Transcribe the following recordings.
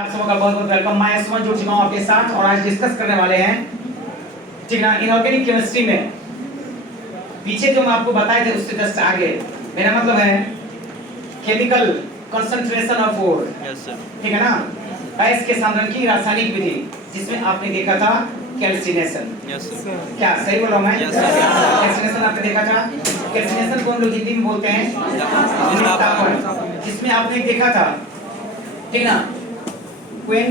आप सबों का बहुत बहुत वेलकम। मैं सुमन जुड़ चुका हूँ आपके साथ और आज डिस्कस करने वाले हैं, ठीक ना, इनऑर्गेनिक केमिस्ट्री में पीछे जो मैं आपको बताए थे उससे जस्ट आगे। मेरा मतलब है केमिकल कंसंट्रेशन ऑफ ओर, ठीक है ना, गैस के सांद्रण की रासायनिक विधि, जिसमें आपने देखा था कैल्सिनेशन। क्या सही बोला मैं? कैल्सिनेशन आपने देखा था। कैल्सिनेशन को हम लोग हिंदी में बोलते हैं निस्तापन, जिसमें आपने देखा था, ठीक ना, when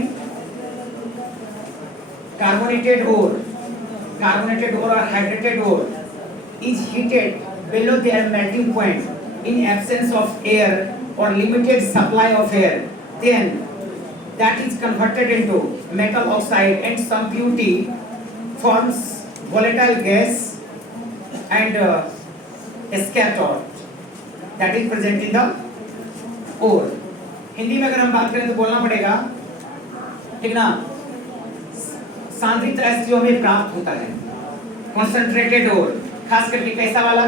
carbonated ore or hydrated ore is heated below their melting point in absence of air or limited supply of air, then that is converted into metal oxide and some purity forms volatile gas and scatters that is present in the ore. Hindi में अगर हम बात करें तो बोलना पड़ेगा, ठीक ना, सांद्रित रस जो हमें प्राप्त होता है कॉन्सेंट्रेटेड ओर, खास करके कैसा वाला,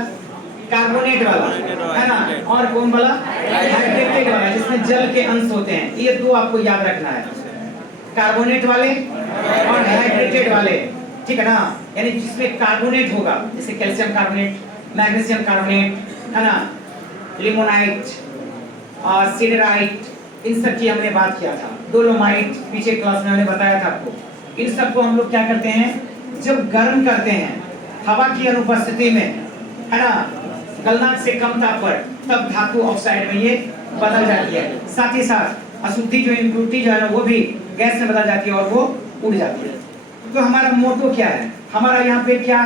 कार्बोनेट वाला, है ना, और कौन वाला, हाइड्रेटेड वाला, जिसमें जल के अंश होते हैं। ये दो आपको याद रखना है, कार्बोनेट वाले और हाइड्रेटेड वाले, ठीक है ना। यानी जिसमें कार्बोनेट होगा, जैसे कैल्शियम कार्बोनेट, मैग्नीशियम कार्बोनेट, है ना, लिमोनाइट और सिडराइट, इन सब की हमने बात किया था। डोलोमाइट पीछे क्लास में हमने बताया था आपको। इन सब को हम लोग क्या करते हैं, जब गर्म करते हैं हवा की अनुपस्थिति में, है ना, गलनांक से कम ताप पर, तब धातु ऑक्साइड में ये बदल जाती है। साथ ही साथ अशुद्धि जो इम्प्योरिटी जो है वो भी गैस में बदल जाती है और वो उड़ जाती है। तो हमारा मोटो क्या है, हमारा यहाँ पे क्या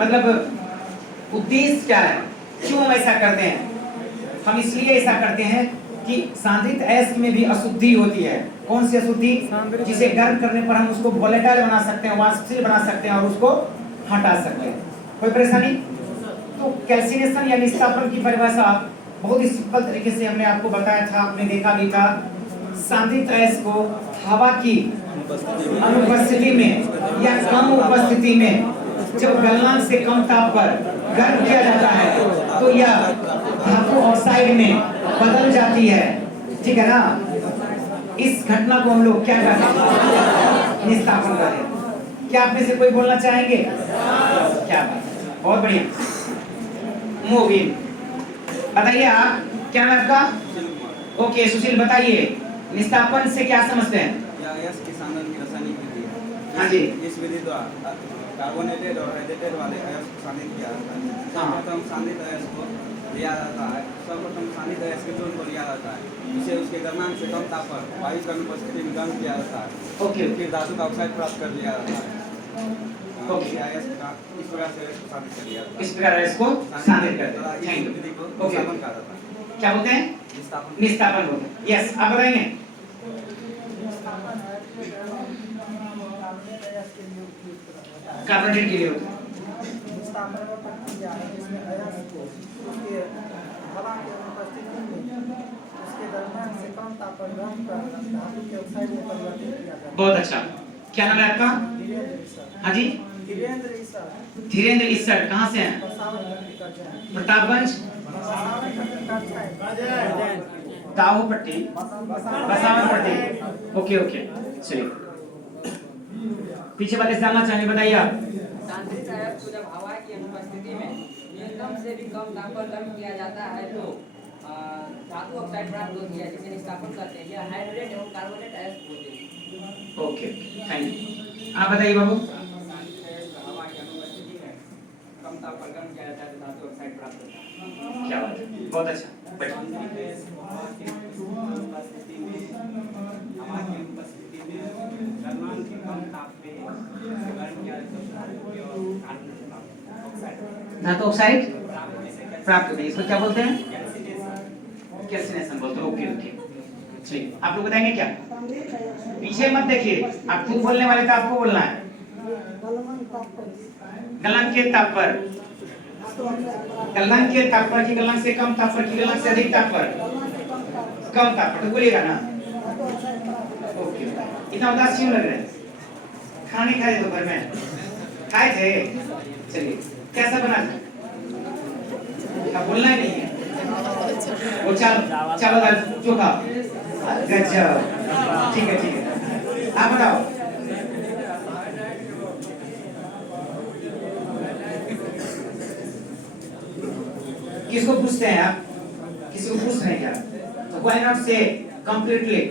मतलब उद्देश्य क्या है, क्यों हम ऐसा करते हैं? हम इसलिए ऐसा करते हैं कि सांद्रित अयस्क में भी अशुद्धि होती है। कौन सी अशुद्धि? जिसे गर्म करने पर हम उसको वोलेटाइल बना सकते हैं, वाष्पशील बना सकते हैं और उसको हटा सकते हैं। कोई परेशानी? तो कैल्सिनेशन या निस्तापन की परिभाषा बहुत ही सिंपल तरीके से हमने आपको बताया था, आपने देखा भी था। सांद्रित अयस्क को हवा की अनुपस्थिति में या कम उपस्थिति में जब गलनांक से कम ताप पर गर्म किया जाता है तो यह धातु ऑक्साइड में बदल जाती है, ठीक है ना। इस घटना को हम लोग क्या कहते हैं, निस्तापन कहते हैं। क्या आप में से कोई बोलना चाहेंगे? क्या बात, बहुत बढ़िया। मोबिन बताइए, आप क्या नाम आपका? ओके सुशील, बताइए निस्तापन से क्या समझते हैं? हाँ जी, इस विधि द्वारा कार्बोनेटेड और हाइड्रेटेड वाले अयस्क को शामिल किया जाता है। सर्वप्रथम शामिल अयस्क को लिया जाता है, सर्वप्रथम शामिल अयस्क के चूर्ण को लिया जाता है, इसे उसके गलनांक से कम ताप पर वायु की अनुपस्थिति में गर्म किया जाता है। ओके, फिर धातु का ऑक्साइड प्राप्त कर लिया जाता है। ओके, अयस्क का इस प्रकार से अयस्क को शामिल कर लिया जाता है। इस प्रकार अयस्क को शामिल करते हैं। Thank you. विधि को ओके, निस्तापन कहा जाता है। क्या बोलते हैं? निस्तापन। निस्तापन बोलते हैं। यस, आप बताएंगे। कार्बोनेट के लिए होता है। निस्तापन का प्रक्रिया है जिसमें अयस्क को उसके हवा की अनुपस्थिति में उसके गलनांक से कम ताप पर गर्म कर धातु के ऑक्साइड में परिवर्तित किया जाता है। बहुत अच्छा। क्या नाम है आपका? हाँ जी, धीरेन्द्र ईसर। धीरेन्द्र ईसर, कहाँ से हैं? प्रतापगंज, दाहोपट्टी, बसावनपट्टी। ओके ओके, चलिए पीछे वाले से जानना चाहिए, बताइए आप। सांद्रित अयस्क को जब हवा की अनुपस्थिति में न्यूनतम से भी कम ताप पर गर्म किया जाता है तो धातु ऑक्साइड प्राप्त होती है, जिसे निस्तापन कहते हैं। यह हाइड्रेट एवं कार्बोनेट अयस्क होते हैं। Okay, thank you. आप बताइए बाबू। हवा की अनुपस्थिति में कम ताप पर गर्म किया जाता है तो धातु ऑक्साइड प्राप्त होता है। क्या बात है, बहुत अच्छा। धातु ऑक्साइड प्राप्त होती है, इसको क्या बोलते हैं? कैल्सिनेशन बोलते हैं। ओके ओके, चलिए आप लोग बताएंगे क्या? पीछे मत देखिए, आप खुद बोलने वाले तो आपको बोलना है। गलनांक के ताप पर, गलनांक के ताप पर की गलनांक से कम ताप पर की गलनांक से अधिक ताप पर, कम ताप पर, तो बोलिएगा ना। ओके, इतना उदास क्यों लग रहा है? खाने खाए दोपहर में खाए थे? चलिए, कैसा बना था? क्या बोलना ही नहीं है। वो चावल चोखा, गजब। ठीक है आप बताओ। किसको पूछते हैं आप? किसी को पूछ रहे हैं क्या? तो व्हाई नॉट से कंप्लीटली?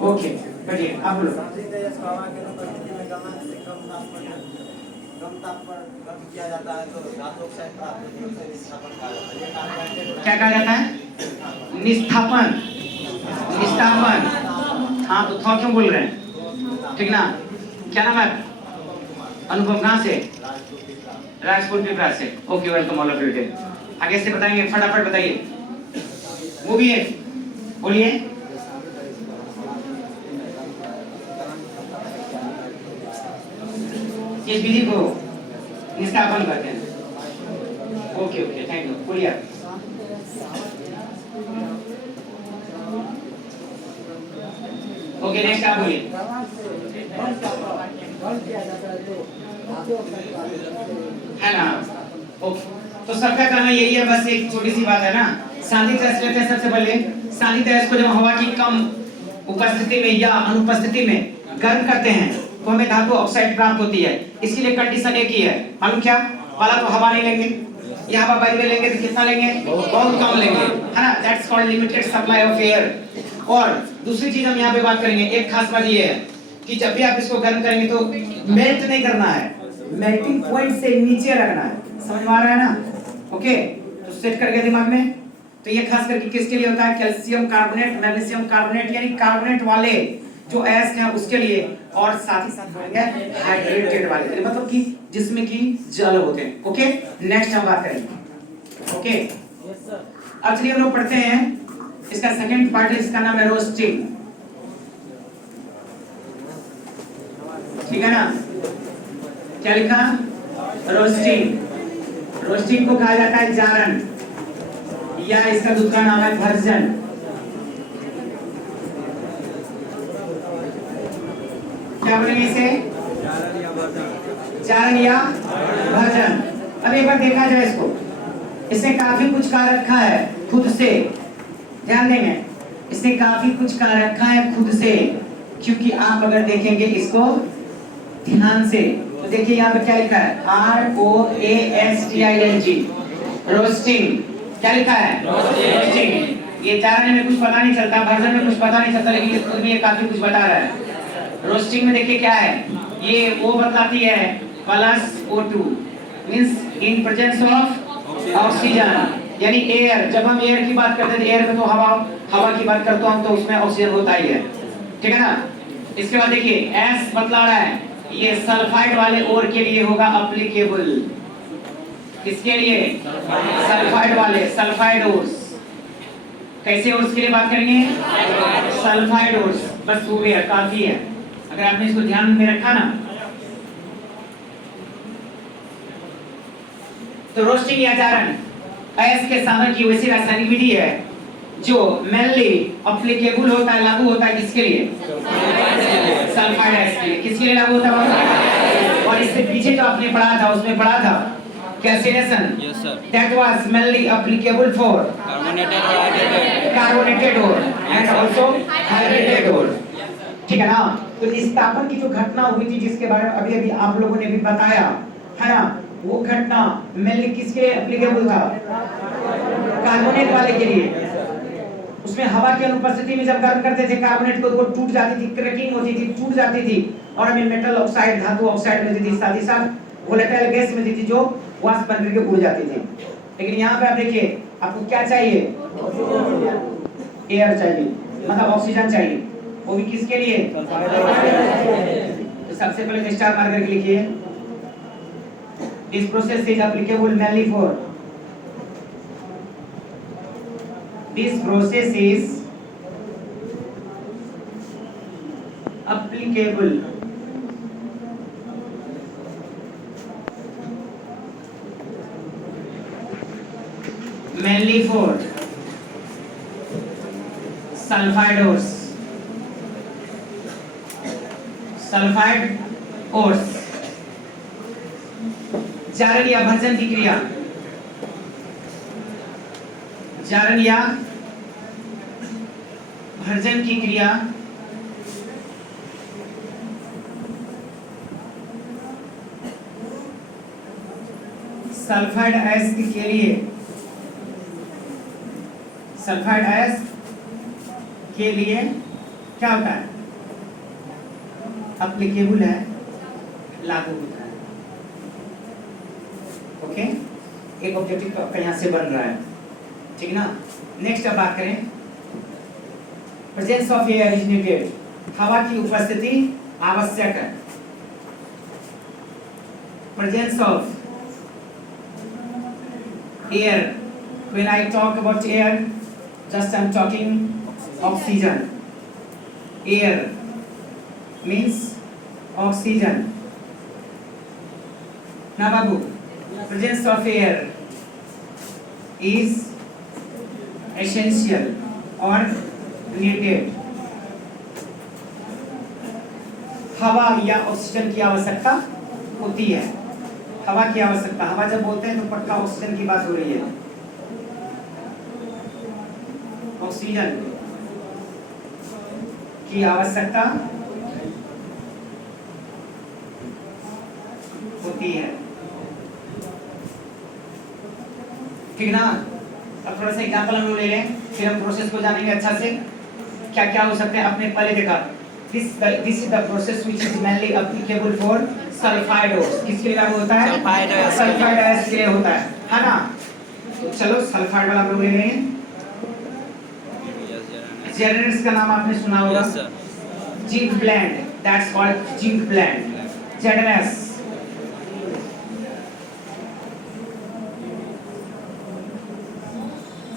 ओके बढ़िया, आप बोलो। सांद्रित अयस्क हवा के अनुपस्थिति में गलनांक से कम ताप पर गर्म किया जाता है तो धातु ऑक्साइड प्राप्त होती है, उसे निष्ठापन कहा जाता है। ये कार्बोहाइड्रेट क्या कहा जाता है? निष्ठापन। निष्ठापन, हाँ तो थोड़ा क्यों बोल रहे हैं? ठीक ना? क्या नाम है? अनुपम, कहाँ से? राजपुर पिपरा से। Okay, welcome all of you. आगे से बताएंगे, फटाफट बताइए। मूवी है, बोलिए। इस विधि को निष्ठापन करते हैं। Okay, thank you. बोलिए। ओके, नेक्स्ट आप बोलिए। गलनांक से कम ताप पर गर्म किया जाता है तो धातु ऑक्साइड प्राप्त होती है। है ना? ओके, तो सबका कहना यही है, बस एक छोटी सी बात है ना। सांद्रित अयस्क लेते हैं सबसे पहले। सांद्रित अयस्क को जब हवा की कम उपस्थिति में या अनुपस्थिति में गर्म करते हैं तो हमें धातु ऑक्साइड प्राप्त होती है। इसके लिए कंडीशन एक ही है, मालूम क्या? पहला तो हवा नहीं लेंगे, या हवा बाई में लेंगे तो कितना लेंगे? बहुत कम लेंगे, है ना? That's called limited supply of air. और दूसरी चीज हम यहाँ पे बात करेंगे, एक खास बात ये है कि जब भी आप इसको गर्म करेंगे तो मेल्ट नहीं करना है, मेल्टिंग पॉइंट से नीचे रखना है। समझ में आ रहा है ना? ओके, तो सेट कर गया दिमाग में। तो ये खास करके किसके लिए होता है? कैल्शियम कार्बोनेट, मैग्नीशियम कार्बोनेट, यानी कार्बोनेट वाले जो अयस्क हैं उसके लिए, और साथ ही साथ बोलेंगे हाइड्रेटेड वाले, मतलब कि जिसमें कि जल होते हैं। ओके, नेक्स्ट हम बात करेंगे। ओके, अब चलिए हम लोग पढ़ते हैं इसका सेकंड पार्ट है, इसका नाम है रोस्टिंग। ठीक है ना? क्या लिखा? रोस्टिंग। रोस्टिंग को कहा जाता है जारन, या इसका दूसरा नाम है भर्जन। क्या बोलेंगे इसे? जारन या भर्जन। अब एक बार देखा जाए इसको, इसने काफी कुछ कहा रखा है खुद से, ध्यान देंगे, इसने काफी कुछ कहा रखा है खुद से, क्योंकि आप अगर देखेंगे इसको ध्यान से तो देखिए यहाँ पे क्या लिखा है? ROASTING, roasting. क्या लिखा है? रोस्टिंग। ये जारन में कुछ पता नहीं चलता, भर्जन में कुछ पता नहीं चलता, लेकिन खुद में ये काफी कुछ बता रहा है। रोस्टिंग में देखिए क्या है, ये वो बताती है +O2 means in presence of oxygen, यानी एयर। जब हम एयर की बात करते हैं एयर में तो हवा की बात करता हूं तो उसमें ऑक्सीजन होता ही है। ठीक है ना? इसके बाद देखिए S बतला रहा है, ये सल्फाइड वाले ओर के लिए होगा एप्लीकेबल। किसके लिए? सल्फाइड वाले, सल्फाइड ओर्स। कैसे ओर्स के लिए बात करेंगे? Sulphide ores. बस हो गया, काफी है। अगर आपने इसको ध्यान में रखा ना तो रोस्टिंग या जारन अयस्क के साधन की वैसी रासायनिक विधि है जो मेनली एप्लीकेबल होता है, लागू होता है किसके लिए? सल्फाइड अयस्क के लिए। किसके लिए लागू होता है? और इससे पीछे जो आपने पढ़ा था उसमें पढ़ा था calcination, that was mainly applicable for carbonated ore and also hydrated ore। ठीक है ना? तो निस्तापन की जो घटना हुई थी जिसके बारे में अभी अभी आप लोगों ने भी बताया है ना, वो घटना मेनली किसके लिए एप्लीकेबल था? कार्बोनेट वाले के लिए। उसमें हवा की अनुपस्थिति में जब गर्म करते थे कार्बोनेट को, टूट जाती थी, क्रैकिंग होती थी, टूट जाती थी, और हमें मेटल ऑक्साइड, धातु ऑक्साइड मिलती थी, साथ ही साथ वोलेटाइल गैस मिलती थी जो वाष्प बन करके उड़ जाती थी। लेकिन यहाँ पे आप देखिए, आपको क्या चाहिए? एयर चाहिए, मतलब ऑक्सीजन चाहिए, वो भी किसके लिए? तो सबसे पहले स्टार मार करके लिखिए, this process is applicable mainly for, this process is applicable mainly mainly for sulfide ores, जारण या भर्जन की क्रिया, जारण या भर्जन की क्रिया सल्फाइड आयस के लिए, सल्फाइड आयस के लिए क्या होता है? अप्लीकेबल है, लागू होता है। ओके, एक ऑब्जेक्टिव का यहाँ से बन रहा है, ठीक ना। नेक्स्ट अब बात करें presence of air is needed, हवा की उपस्थिति आवश्यक है। Presence of air, when I talk about air, just I'm talking oxygen. Air means oxygen. Now babu, presence of air is essential or needed. हवा या ऑक्सीजन की आवश्यकता होती है, हवा की आवश्यकता। हवा जब बोलते हैं तो पक्का ऑक्सीजन की बात हो रही है। ऑक्सीजन की आवश्यकता होती है, ठीक ना। अब थोड़ा सा एग्जांपल हम लोग ले लें, फिर हम प्रोसेस को जानेंगे अच्छा से क्या क्या हो सकते हैं। आपने पहले देखा this is the process which is mainly applicable for sulfide ores। किसके लिए लागू होता है? सल्फाइड आयस के लिए होता है ना। तो चलो सल्फाइड वाला हम लोग ले रहे हैं। जेरेनेट्स का नाम आपने सुना होगा, zinc blende, that's called zinc blende, जेरेनेट्स।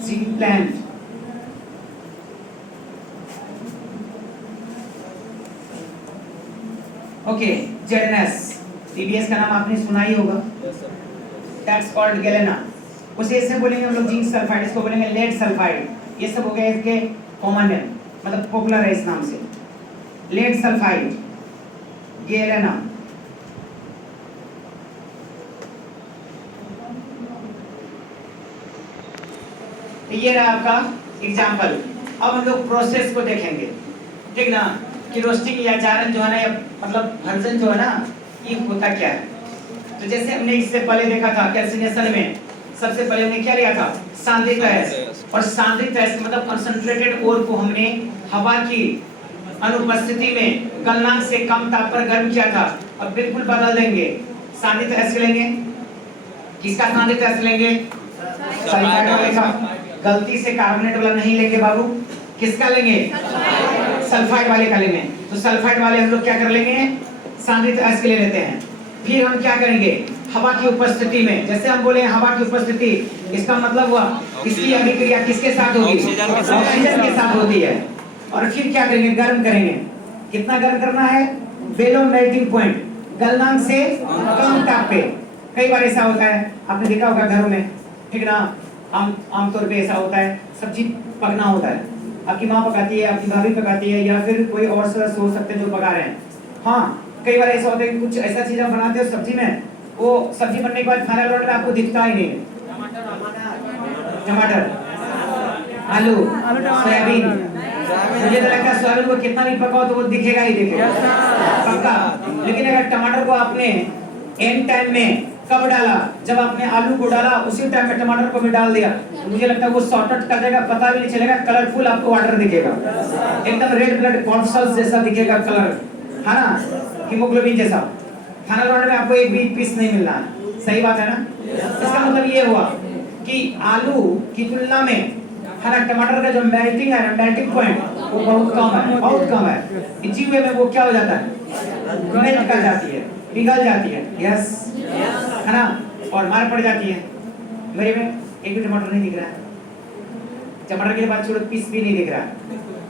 जिंक ब्लेंड ओके, जेरेनेस। टीबीएस का नाम आपने सुना ही होगा, दैट्स कॉल्ड गैलेना। उसे ऐसे बोलेंगे हम लोग जिंक सल्फाइड, इसको बोलेंगे लेड सल्फाइड। ये सब हो गए इसके कॉमन है, मतलब पॉपुलर है इस नाम से, लेड सल्फाइड, गैलेना। ये रहा आपका एग्जाम्पल। अब हम लोग प्रोसेस को देखेंगे, ठीक ना, कि रोस्टिंग या जारन जो है ना, या मतलब भर्जन जो है ना, ये होता क्या है। तो जैसे हमने इससे पहले देखा था कैल्सिनेशन में, सबसे पहले हमने क्या लिया था? सांद्रित गैस। और सांद्रित गैस मतलब कंसंट्रेटेड ओर को हमने हवा की अनुपस्थिति में गलनांक से कम ताप पर गर्म किया था। अब बिल्कुल बदल देंगे, सांद्रित गैस लेंगे। किसका सांद्रित गैस लेंगे? सल्फाइड वाले का। गलती से कार्बोनेट वाला नहीं लेंगे बाबू, किसका लेंगे? सल्फाइड वाले का लेंगे। तो सल्फाइड वाले हम लोग क्या कर लेंगे? सांद्रित गैस के ले लेते हैं। फिर हम क्या करेंगे? हवा की उपस्थिति में, जैसे हम बोले हवा की उपस्थिति, इसका मतलब हुआ इसकी अभिक्रिया किसके साथ होगी? ऑक्सीजन के साथ होती है। और फिर क्या करेंगे? गर्म करेंगे। कितना गर्म करना है? बेलो मेल्टिंग पॉइंट, गलनांक से कम ताप पे। कई बार ऐसा होता है, आपने देखा होगा घरों में, ठीक ना, आमतौर पे ऐसा होता है, सब्जी पकना होता है, आपकी माँ पकाती है, आपकी भाभी पकाती है, या फिर कोई और सदस्य हो सकते हैं जो पका रहे हैं। हाँ, कई बार ऐसा होता है कि कुछ ऐसा चीज आप बनाते हो सब्जी में, वो सब्जी बनने के बाद खाने लौट में आपको दिखता ही नहीं है। टमाटर, आलू, सोयाबीन। मुझे तो लगता है सोयाबीन को कितना भी पकाओ तो वो दिखेगा ही दिखेगा, पक्का। लेकिन अगर टमाटर को आपने एंड टाइम में कब डाला? जब आपने आलू को डाला उसी टाइम में टमाटर को भी डाल दिया, तो मुझे लगता है वो शॉर्टकट कर देगा, पता भी नहीं चलेगा, कलरफुल आपको वाटर दिखेगा, एकदम रेड ब्लड कॉर्पसल्स जैसा दिखेगा कलर, है ना, हीमोग्लोबिन जैसा। खाना लौट में आपको एक भी पीस नहीं मिलना है, सही बात है ना। इसका मतलब ये हुआ कि आलू की तुलना में, है ना, टमाटर का जो मेल्टिंग है, मेल्टिंग पॉइंट वो बहुत कम है, बहुत कम है। इसी वे में वो क्या हो जाता है? मेल्ट कर जाती है, पिघल जाती है, यस, है ना, और मार पड़ जाती है। मेरे में एक भी टमाटर नहीं दिख रहा है, टमाटर के बाद छोड़ो पीस भी नहीं दिख रहा है,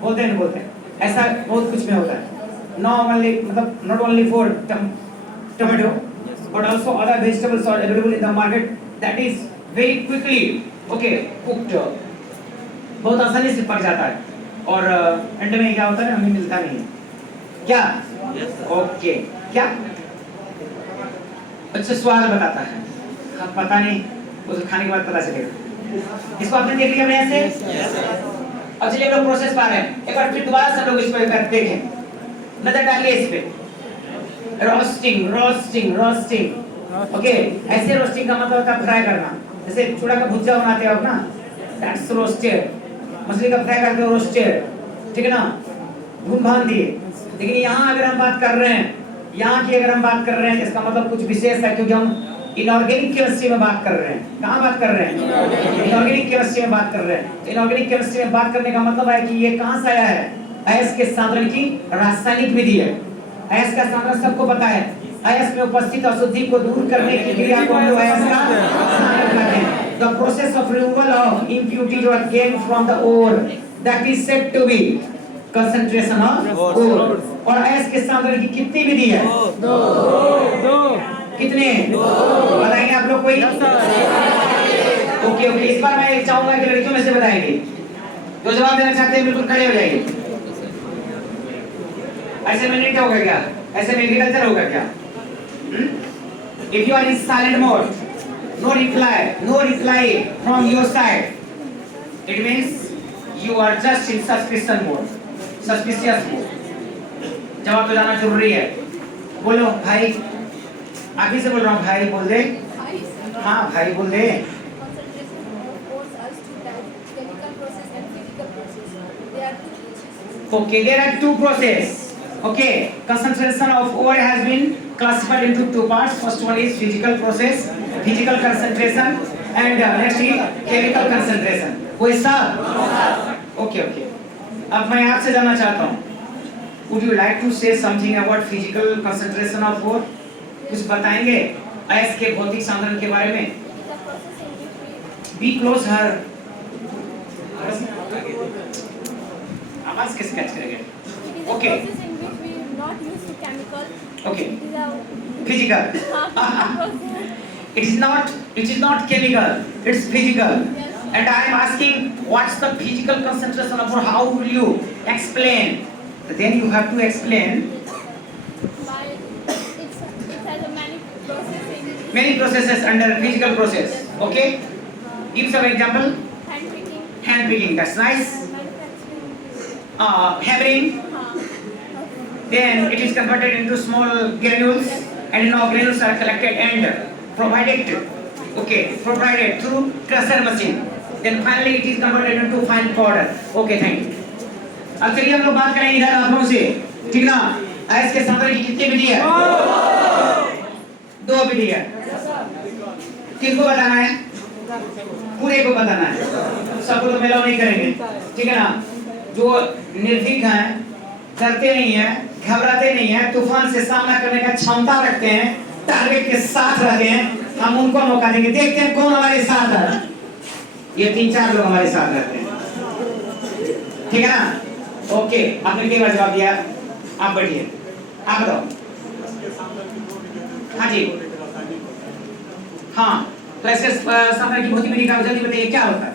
बोलते हैं बोलते हैं, ऐसा बहुत कुछ में होता है। नॉर्मली मतलब not only for tomato but also other vegetables are available in the market that is very quickly okay cooked बहुत आसानी से पक जाता है और एंड में क्या होता है हमें मिलता नहीं है क्या ओके क्या अच्छा स्वाद बताता है हाँ, पता नहीं वो तो खाने के बाद पता चलेगा इसको आपने देख लिया बढ़िया से अब चलिए हम लोग प्रोसेस पा रहे हैं एक बार फिर दोबारा से लोग इसको एक बार देखें नजर डालिए इस पे रोस्टिंग रोस्टिंग रोस्टिंग ओके ऐसे रोस्टिंग का मतलब होता है फ्राई करना जैसे चूड़ा का भुज्जा बनाते हो आप ना दैट्स रोस्टेड मछली का फ्राई करते हो रोस्टेड ठीक है ना भून भान दिए लेकिन यहाँ अगर हम बात कर रहे हैं यहाँ की अगर हम बात कर रहे हैं इसका मतलब कुछ विशेष है क्योंकि हम इनऑर्गेनिक केमिस्ट्री में बात कर रहे हैं कहाँ बात कर रहे हैं इनऑर्गेनिक केमिस्ट्री में बात कर रहे हैं इनऑर्गेनिक केमिस्ट्री में बात करने का मतलब है कि ये कहाँ से आया है अयस्क के सांद्रण की रासायनिक विधि है अयस्क का सांद्रण सबको पता है अयस्क में उपस्थित अशुद्धि को दूर करने की क्रिया को हम लोग अयस्क का सांद्रण कहते हैं the process of removal of impurities or gain from the ore that is said to be concentration of ore और अयस्क के सांद्रण की कितनी विधि है दो कितने बताएंगे आप लोग कोई ओके ओके इस बार मैं चाहूंगा कि लड़कियों में से बताएंगे जो जवाब देना चाहते हैं बिल्कुल खड़े हो जाइए ऐसे में नहीं क्या होगा क्या ऐसे में एग्रीकल्चर होगा क्या if you are in silent mode no reply from your side it means you are just in suspicious mode जवाब तो जाना जरूरी है बोलो भाई आगे से बोल रहा हूँ भाई बोल दे हाँ भाई बोल दे okay there are two process okay concentration of ore has been classified into two parts first one is physical process physical concentration and next is chemical concentration कोई सा okay okay अब मैं आपसे जानना चाहता हूँ would you like to say something about physical concentration of ore कुछ बताएंगे अयस्क के भौतिक सांद्रण के बारे में be close her आवाज किसका करेंगे okay okay physical it is not chemical it's physical and I am asking what's the physical concentration of ore how will you explain then you have to explain many processes under physical process okay give some example hand picking that's nice hammering then it is converted into small granules and now granules are collected and provided through crusher machine then finally it is converted into fine powder okay thank you अब चलिए हम लोग बात करेंगे इधर आपलों से ठीक ना अयस्क के सांद्रण की कितनी विधि है दो विधि है किसको बताना है पूरे को बताना है सबको तो मेला नहीं करेंगे ठीक है ना जो निर्भीक हैं डरते नहीं हैं घबराते नहीं हैं तूफान से सामना करने का क्षमता रखते हैं टारगेट के साथ रहते हैं हम उनको मौका देंगे देखते हैं कौन हमारे साथ है ये 3-4 लोग हमारे साथ रहते हैं ठीक है ना ओके आपने कई बार जवाब दिया आप बैठिए आप बताओ हाँ जी हाँ तो ऐसे सांद्रण की भौतिक विधि का जल्दी बताइए क्या होता है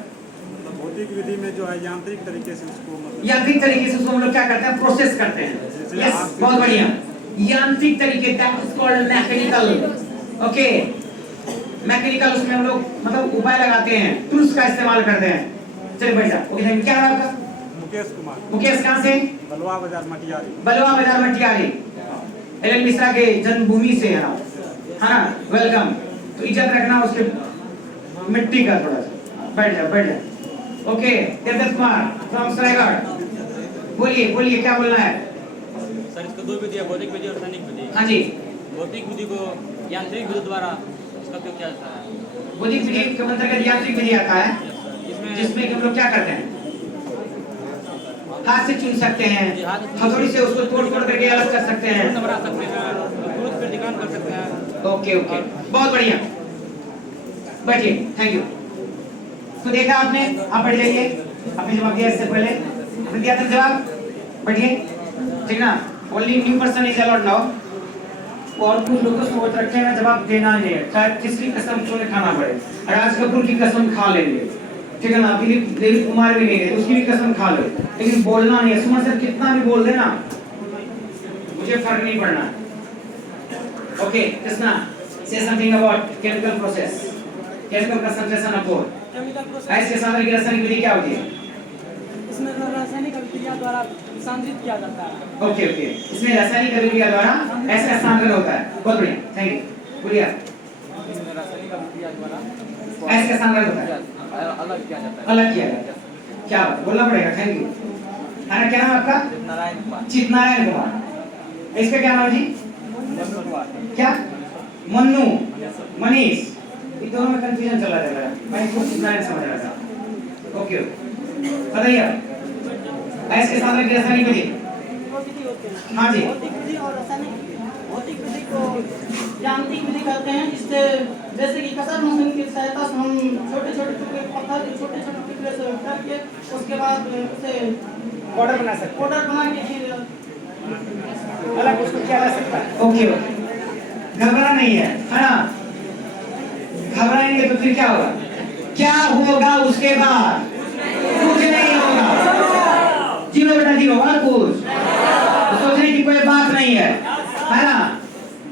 भौतिक विधि में जो है यांत्रिक तरीके से उसको यांत्रिक तरीके से उसको हम लोग क्या करते हैं प्रोसेस करते हैं यस बहुत बढ़िया यांत्रिक तरीके that is called mechanical okay mechanical उसमें हम लोग मतलब उपाय लगाते हैं टूल्स का इस्तेमाल करते हैं चलिए बैठ जाओ ओके थैंक यू क्या नाम आपका मुकेश कुमार मुकेश कहाँ से बलवा बाजार मटियारी एल मिश्रा के जन्मभूमि से है ना वेलकम तो इज्जत रखना उसके मिट्टी का थोड़ा सा बैठ जाओ ओके देवदत्त कुमार फ्रॉम सरायगढ़ बोलिए क्या बोलना है सर इसको दो विधि है भौतिक विधि और रासायनिक विधि हाँ जी भौतिक विधि को यांत्रिक विधि द्वारा इसका उपयोग किया जाता है भौतिक विधि के अंतर्गत यांत्रिक विधि आता है जिसमें हम लोग क्या करते हैं हाथ से चुन सकते हैं हथौड़ी से उसको तोड़ करके अलग कर सकते हैं बना सकते हैं दूध पर निकाल कर सकते हैं ओके बहुत बढ़िया बैठिए थैंक यू तो देखा आपने आप बैठ जाइए आपने जवाब दिया इससे पहले आपने दिया था जवाब बैठिए ठीक ना only new person is allowed now और कुछ लोग तो सोच रखे हैं जवाब देना नहीं है, चाहे किसी कसम क्यों नहीं खाना पड़े। राज कपूर की कसम खा लेंगे, ठीक है ना, दिलीप कुमार भी नहीं है तो उसकी भी कसम खा लो, लेकिन बोलना नहीं है। सुमन सर कितना भी बोल देना मुझे फर्क नहीं पड़ना। Okay Krishna, say something about chemical process, chemical concentration of ore। ऐसे सांद्रण की रासायनिक विधि क्या होती है? इसमें रासायनिक अभिक्रिया द्वारा सांद्रित किया जाता है। ओके ओके, इसमें रासायनिक अभिक्रिया द्वारा ऐसा सांद्रण होता है। बहुत बढ़िया, थैंक यू। बोलिए इसमें रासायनिक अभिक्रिया द्वारा ऐसा सांद्रण होता है, अलग किया जाता है। अलग किया जाता है। क्या बात, बोलना पड़ेगा। Thank you. है क्या नाम आपका? नारायण कुमार। चितनारायण कुमार। इसका क्या नाम जी? क्या? मन्नू, मनीष। ये दोनों में कंफ्यूजन चला जा रहा है, मैं इसको चितनारायण समझ रहा था। ओके बताइए ऐसे सांद्रण की रासायनिक विधि। हाँ जी, भौतिक विधि और रासायनिक भौतिक विधि को यांत्रिक विधि कहते हैं। इससे जैसे कि कसर मशीन की सहायता से हम छोटे छोटे टुकड़े पत्थर के छोटे छोटे टुकड़े से करके उसके बाद उसे ऑर्डर बना सकते पाउडर बना के फिर हैं, अलग उसको किया जा सकता है। ओके ओके, घबराना नहीं है ना, घबराएंगे तो फिर क्या होगा? क्या होगा उसके बाद? कुछ नहीं होगा। जीरो बेटा जीरो, और कुछ सोचने की कोई बात नहीं है ना।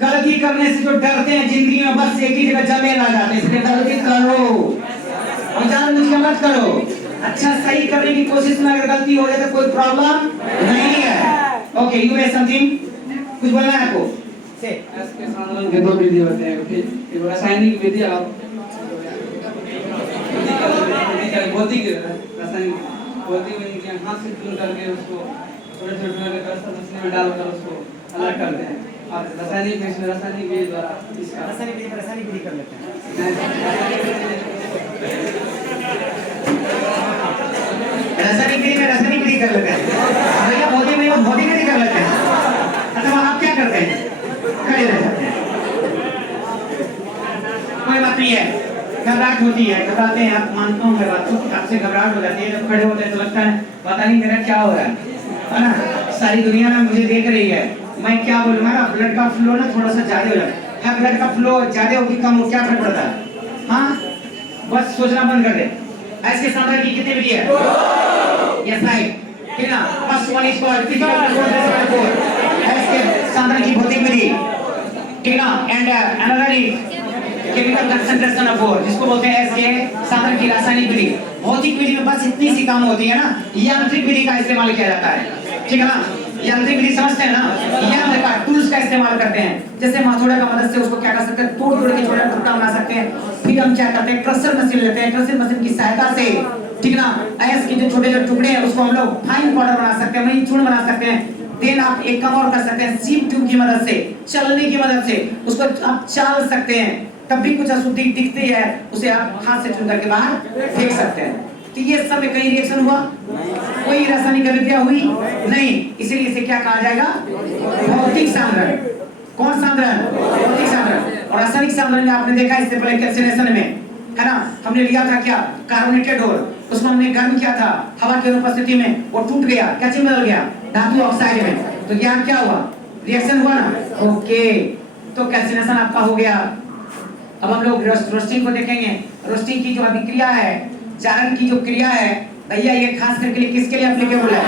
गलती करने से जो डरते हैं जिंदगी में, बस एक ही जगह जमे रह जाते हैं। इसलिए गलती करो और जानबूझ के मत करो। अच्छा सही करने की कोशिश में अगर गलती हो जाए तो कोई प्रॉब्लम नहीं है। ओके, यू मे समथिंग, कुछ बोलना है आपको? से इसके सांद्रण के दो विधि होते हैं, एक रासायनिक विधि और भौतिक रासायनिक। भौतिक विधि के हाथ से चुन करके उसको छोटे छोटे मशीन में डालकर उसको अलग करते हैं, और रासायनिक इसमें रासायनिक विधि द्वारा इसका रासायनिक विधि कर लेते हैं। रासायनिक विधि में रासायनिक विधि कर लेते हैं भैया, भौतिक विधि में भौतिक विधि कर लेते हैं। अच्छा आप क्या करते हैं? खड़े रह जाते हैं, कोई बात नहीं है। घबराहट होती है, घबराते हैं, आप मानता हूँ मैं बात को, आपसे घबराहट हो जाती है। जब खड़े होते हैं तो लगता है पता नहीं मेरा क्या हो रहा है ना। सारी दुनिया ना मुझे देख रही है, मैं क्या बोलूँगा ना, ब्लड का फ्लो ना थोड़ा सा ज्यादा हो जाता है। ब्लड का फ्लो ज्यादा हो कि कम हो, क्या फर्क पड़ता है? हाँ, बस सोचना बंद कर दे। ऐसे सांद्रण की कितनी विधि है? यस राइट, ठीक ना। First one is called physical process of ऐसे सांद्रण की भौतिक विधि, ठीक ना। And another is chemical concentration of ore, जिसको बोलते हैं ऐसे सांद्रण की रासायनिक विधि। भौतिक विधि में बस इतनी सी काम होती है ना, यांत्रिक विधि का इस्तेमाल किया जाता है, ठीक है ना। यांत्रिक विधि समझते हैं ना, यंत्र का टूल्स का इस्तेमाल करते हैं। जैसे हथौड़े का मदद से उसको क्या कर सकते हैं, तोड़ तोड़ के छोटा टुकड़ा बना सकते हैं। फिर हम क्या करते हैं, क्रशर मशीन लेते हैं, क्रशर मशीन की सहायता से, ठीक ना, ऐस के जो छोटे छोटे टुकड़े हैं उसको हम लोग फाइन पाउडर बना सकते हैं, वही चूर्ण बना सकते हैं। देन आप एक काम और कर सकते हैं, सीप ट्यूब की मदद से, चलने की मदद से उसको आप चाल सकते हैं। तब भी कुछ अशुद्धि दिखती है, उसे आप हाथ से चुन करके बाहर फेंक सकते हैं। तो ये सब में कहीं रिएक्शन हुआ? कोई रासायनिक अभिक्रिया हुई नहीं, इसीलिए इसे क्या कहा जाएगा? भौतिक सांद्रण। कौन सांद्रण? भौतिक सांद्रण। और रासायनिक सांद्रण में आपने देखा इससे पहले कैल्सिनेशन में, है ना, हमने लिया था क्या, कार्बोनेटेड ore, उसको हमने गर्म किया था हवा की उपस्थिति में, वो टूट गया, क्या चीज बदल गया, धातु ऑक्साइड में। तो यहाँ क्या हुआ, रिएक्शन हुआ ना। ओके, तो कैल्सिनेशन आपका हो गया। अब हम लोग रोस्टिंग को देखेंगे। रोस्टिंग की जो अभिक्रिया है, जारन की जो क्रिया है भैया, ये खास करके लिए किसके लिए एप्लीकेबल है?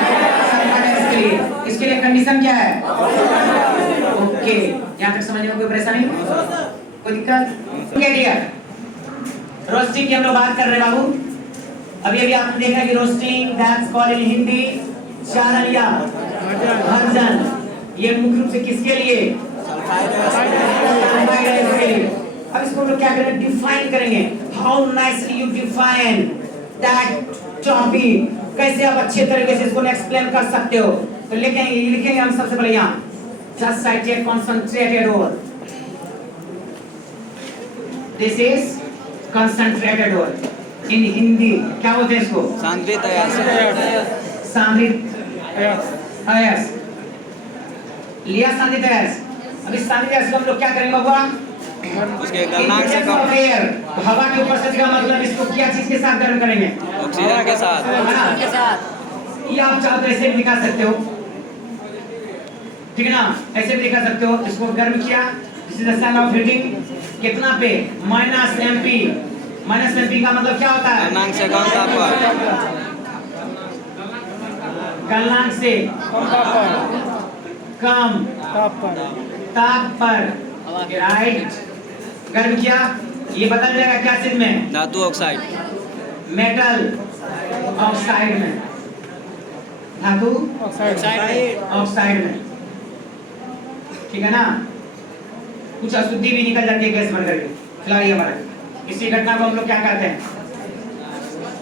सल्फर डाइऑक्साइड के लिए। इसके लिए कंडीशन क्या है? ओके, यहाँ तक समझने में कोई परेशानी, कोई दिक्कत? रोस्टिंग की हम लोग बात कर रहे हैं बाबू। अभी अभी आपने देखा कि roasting that's called in Hindi चारण या भर्जन। ये मुख्य रूप से किसके लिए? सल्फाइड के लिए। अब इसको हम लोग क्या करेंगे, डिफाइन करेंगे। How nicely you define that topic, कैसे आप अच्छे तरीके से इसको एक्सप्लेन कर सकते हो। तो लिखेंगे हम सबसे पहले यहाँ, just right A concentrated ore, this is concentrated ore। इन हिंदी क्या बोलते हैं इसको? सांद्रित अयस्क। सांद्रित अयस्क। लिया सांद्रित अयस्क। अब इस सांद्रित अयस्क को हम लोग क्या करेंगे बाबू? उसके गलनांक से कम, तो हवा की उपस्थिति का मतलब इसको क्या चीज के साथ गर्म करेंगे? ऑक्सीजन के साथ। ये आप चाहो तो ऐसे भी दिखा सकते हो, ठीक है ना, ऐसे भी दिखा सकते हो। इसको गर्म किया, this is the son of heating कितना पे माइनस एमपी। माइनस एमपी का मतलब क्या होता है? गलनांक से कम तापमान। गलनांक से कम ताप पर राइट। गर्म किया ये बदल जाएगा क्या चीज में? धातु ऑक्साइड। मेटल ऑक्साइड में, धातु ऑक्साइड में, ठीक है ना। कुछ अशुद्धि भी निकल जाती है गैस बन करके। फिलहाल ये हमारा इसी घटना को हम लोग क्या कहते हैं?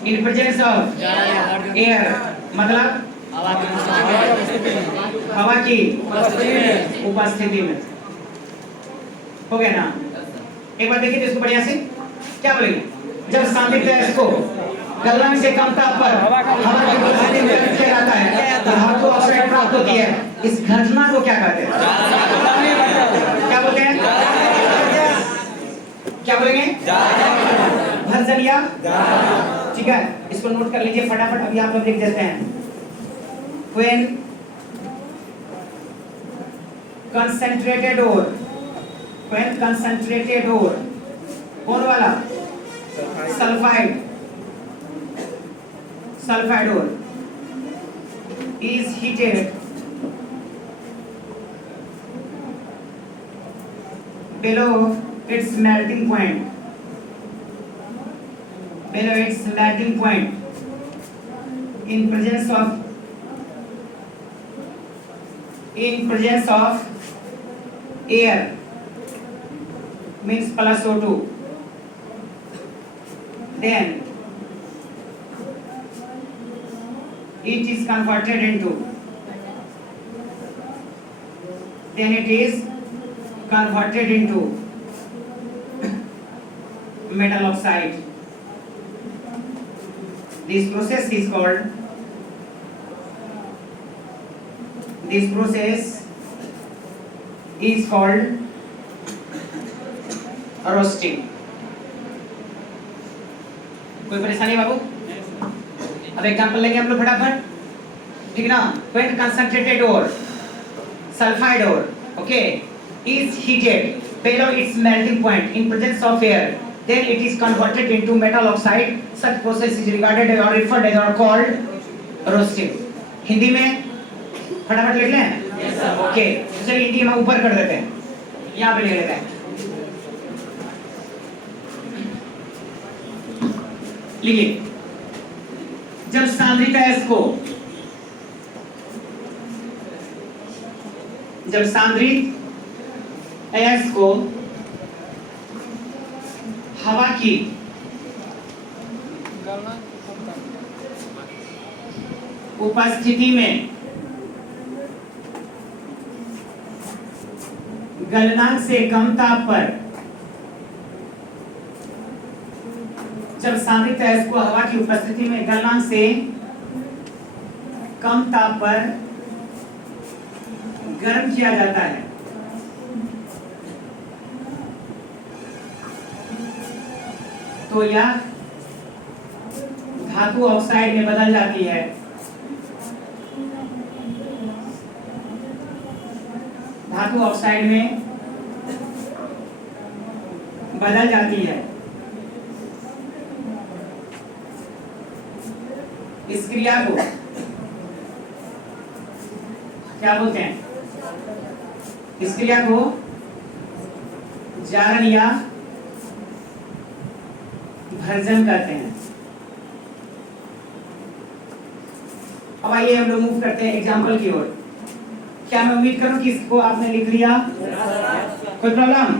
इन प्रेजेंस ऑफ एयर, मतलब हवा की उपस्थिति में। हो गया ना? एक बार देखिए इसको बढ़िया से, क्या बोलेंगे? जब शांति गैस को गलनांक से कम ताप पर हवा की उपस्थिति में रखा जाता है तो धातु ऑक्साइड प्राप्त होती है। इस घटना को क्या कहते हैं? क्या बोलते हैं? क्या बोलेंगे? भर्जन या ठीक है, इसको नोट कर लीजिए फटाफट। अभी आप लोग लिख देते हैं। When concentrated ore, when concentrated ore, कौन वाला? Sulphide, sulphide ore is heated below its melting point, below its melting point in presence of air means plus O2, then it is converted into metal oxide. This process is called roasting. कोई परेशानी बाबू? अब example लेंगे हम लोग फटाफट, ठीक ना। When concentrated ore, sulfide ore, okay, is heated below its melting point in presence of air, then it is converted into metal oxide. Such process is regarded or referred as or called roasting. Hindi में फटाफट लिख लें। Okay, चलिए हिंदी हम ऊपर कर देते हैं, यहाँ पे लिख लेते हैं। लिखिए, जब सांद्रित गैस को, जब सांद्रित गैस को हवा की उपस्थिति में गलनांक से कम ताप पर, जब सांद्रित गैस को हवा की उपस्थिति में गलनांक से कम ताप पर गर्म किया जाता है तो यह धातु ऑक्साइड में बदल जाती है। धातु ऑक्साइड में बदल जाती है। इस क्रिया को क्या बोलते हैं? इस क्रिया को जारण या भर्जन कहते हैं। अब आइए हम लोग मूव करते हैं एग्जाम्पल की ओर। क्या मैं उम्मीद करूं कि इसको आपने लिख लिया? कोई प्रॉब्लम?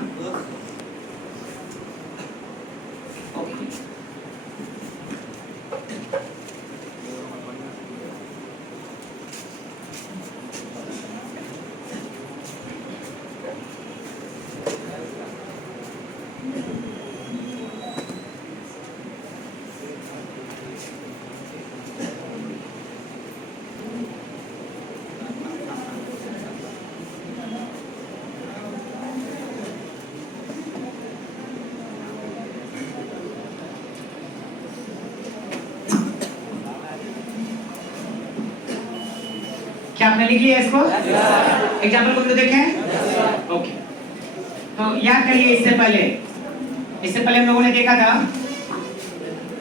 क्या आपने लिख लिया इसको? एग्जाम्पल को तो देखें। ओके, तो याद करिए इससे पहले हम लोगों ने देखा था,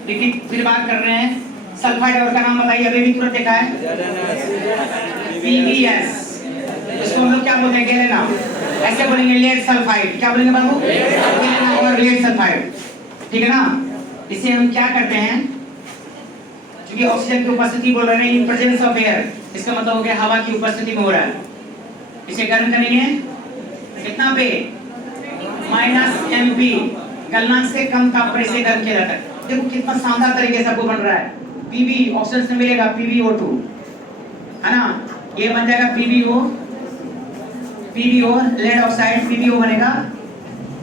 देखिए फिर बात कर रहे हैं सल्फाइड और का नाम बताइए, अभी भी तुरंत देखा है PbS, इसको हम लोग क्या बोलते हैं, गैलेना, ऐसे बोलेंगे लेड सल्फाइड, क्या बोलेंगे बाबू, गैलेना और लेड सल्फाइड, ठीक है ना। इसे हम क्या करते हैं, क्योंकि ऑक्सीजन की उपस्थिति बोल रहे हैं इन प्रेजेंस ऑफ एयर, इसका मतलब हो गया हवा की उपस्थिति में हो रहा है। इसे गर्म करेंगे कितना पे, -mP, गलनांक से कम तापमान इसे गर्म किया जाता है। देखो कितना शानदार तरीके से आपको बन रहा है। Pb ऑक्सीजन से मिलेगा PbO2, है ना, ये बन जाएगा PbO, लेड ऑक्साइड, PbO बनेगा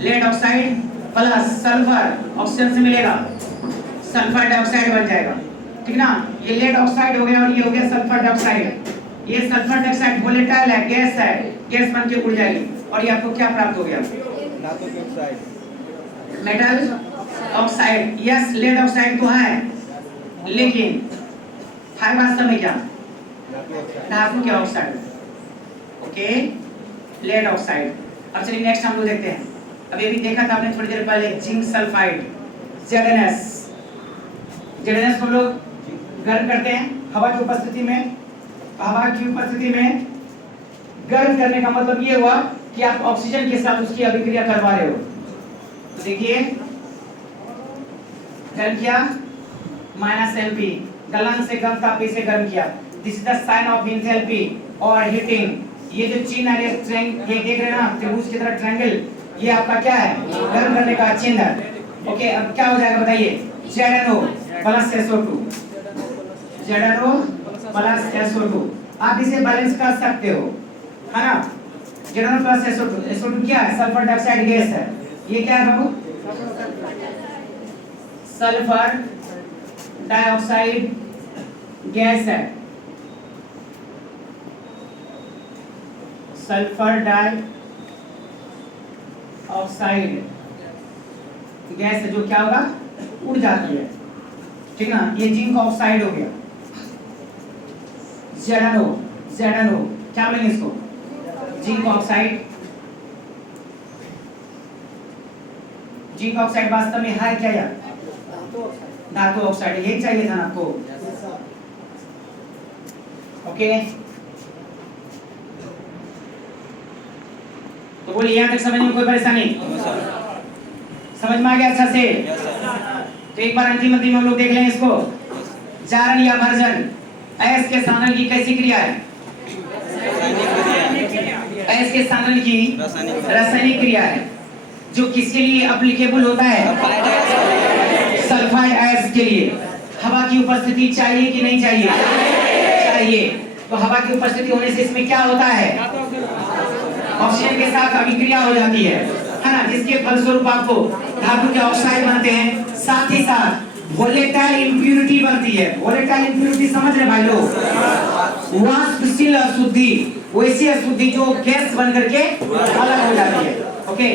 lead oxide plus sulphur, oxygen से मिलेगा सल्फर डाइऑक्साइड बन जाएगा, ठीक ना। ये लेड ऑक्साइड हो गया और ये हो गया सल्फर डाइऑक्साइड। ये सल्फर डाइऑक्साइड वोलेटाइल है, गैस है, गैस बन के उड़ जाएगी और ये आपको क्या प्राप्त हो गया, metal oxide. Yes, lead oxide तो है, लेकिन हाई वास्तव में क्या, धातु के ऑक्साइड, ओके, लेड ऑक्साइड। अब चलिए नेक्स्ट हम लोग देखते हैं, अभी देखा था आपने थोड़ी देर पहले जिंक सल्फाइड, ZnS को हम लोग गर्म करते हैं हवा की उपस्थिति में। हवा की उपस्थिति में गर्म करने का मतलब ये हुआ कि आप ऑक्सीजन के साथ उसकी अभिक्रिया करवा रहे हो। तो देखिए गर्म किया, -mP, गलनांक से कम ताप से गर्म किया। This is the sign of enthalpy और हीटिंग। ये जो चिन्ह है, ये देख रहे हैं ना त्रिभुज की तरह ट्रायंगल, ये आपका क्या है, गर्म करने का चिन्ह है। ओके, अब क्या हो जाएगा बताइए, ZnO plus SO2, ZnO plus SO2। आप इसे बैलेंस कर सकते हो, है ना। ZnO प्लस SO2 क्या है, सल्फर डाइऑक्साइड गैस है। ये क्या है बाबू, सल्फर डाइऑक्साइड गैस है, सल्फर डाइऑक्साइड गैस है जो क्या होगा, उड़ जाती है, ठीक ना। ये जिंक ऑक्साइड हो गया, ZnO क्या बोलेंगे इसको, जिंक ऑक्साइड। जिंक ऑक्साइड वास्तव में है क्या यार, धातु ऑक्साइड, यही चाहिए था ना आपको, ओके। तो बोलिए यहाँ तक समझने में कोई परेशानी, समझ में आ गया अच्छा से। तो एक बार अंतिम में हम लोग देख लें इसको, जारण या भर्जन, अयस्क के सानल की कैसी क्रिया है, अयस्क के सानल की रासायनिक क्रिया है, जो किसके लिए एप्लीकेबल होता है, सल्फाइड अयस्क के लिए। हवा की उपस्थिति चाहिए कि नहीं चाहिए, चाहिए। तो हवा की उपस्थिति होने से इसमें क्या होता है, ऑक्सीजन के साथ अभिक्रिया हो जाती है ना, जिसके फलस्वरूप आपको धातु के ऑक्साइड बनते हैं, साथ ही साथ वोलेटाइल इंप्योरिटी बनती है। वोलेटाइल इंप्योरिटी समझ रहे भाई लोग, वाष्पशील अशुद्धि, वैसी अशुद्धि जो गैस बन करके अलग हो जाती है, ओके।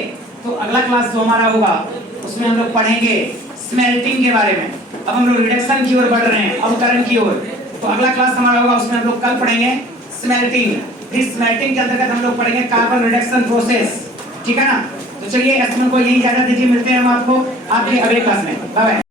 तो अगला क्लास जो हमारा होगा उसमें हम लोग पढ़ेंगे स्मेल्टिंग के बारे में। अब हम लोग रिडक्शन की ओर बढ़ रहे हैं, अवकरण की ओर। तो अगला क्लास हमारा होगा उसमें हम लोग कल पढ़ेंगे स्मेल्टिंग। इस स्मेल्टिंग के अंतर्गत हम लोग पढ़ेंगे कार्बन रिडक्शन प्रोसेस, ठीक है ना। तो चलिए इसमें को यही इजाजत दीजिए, मिलते हैं हम आपको आपके अगले क्लास में, बाय बाय।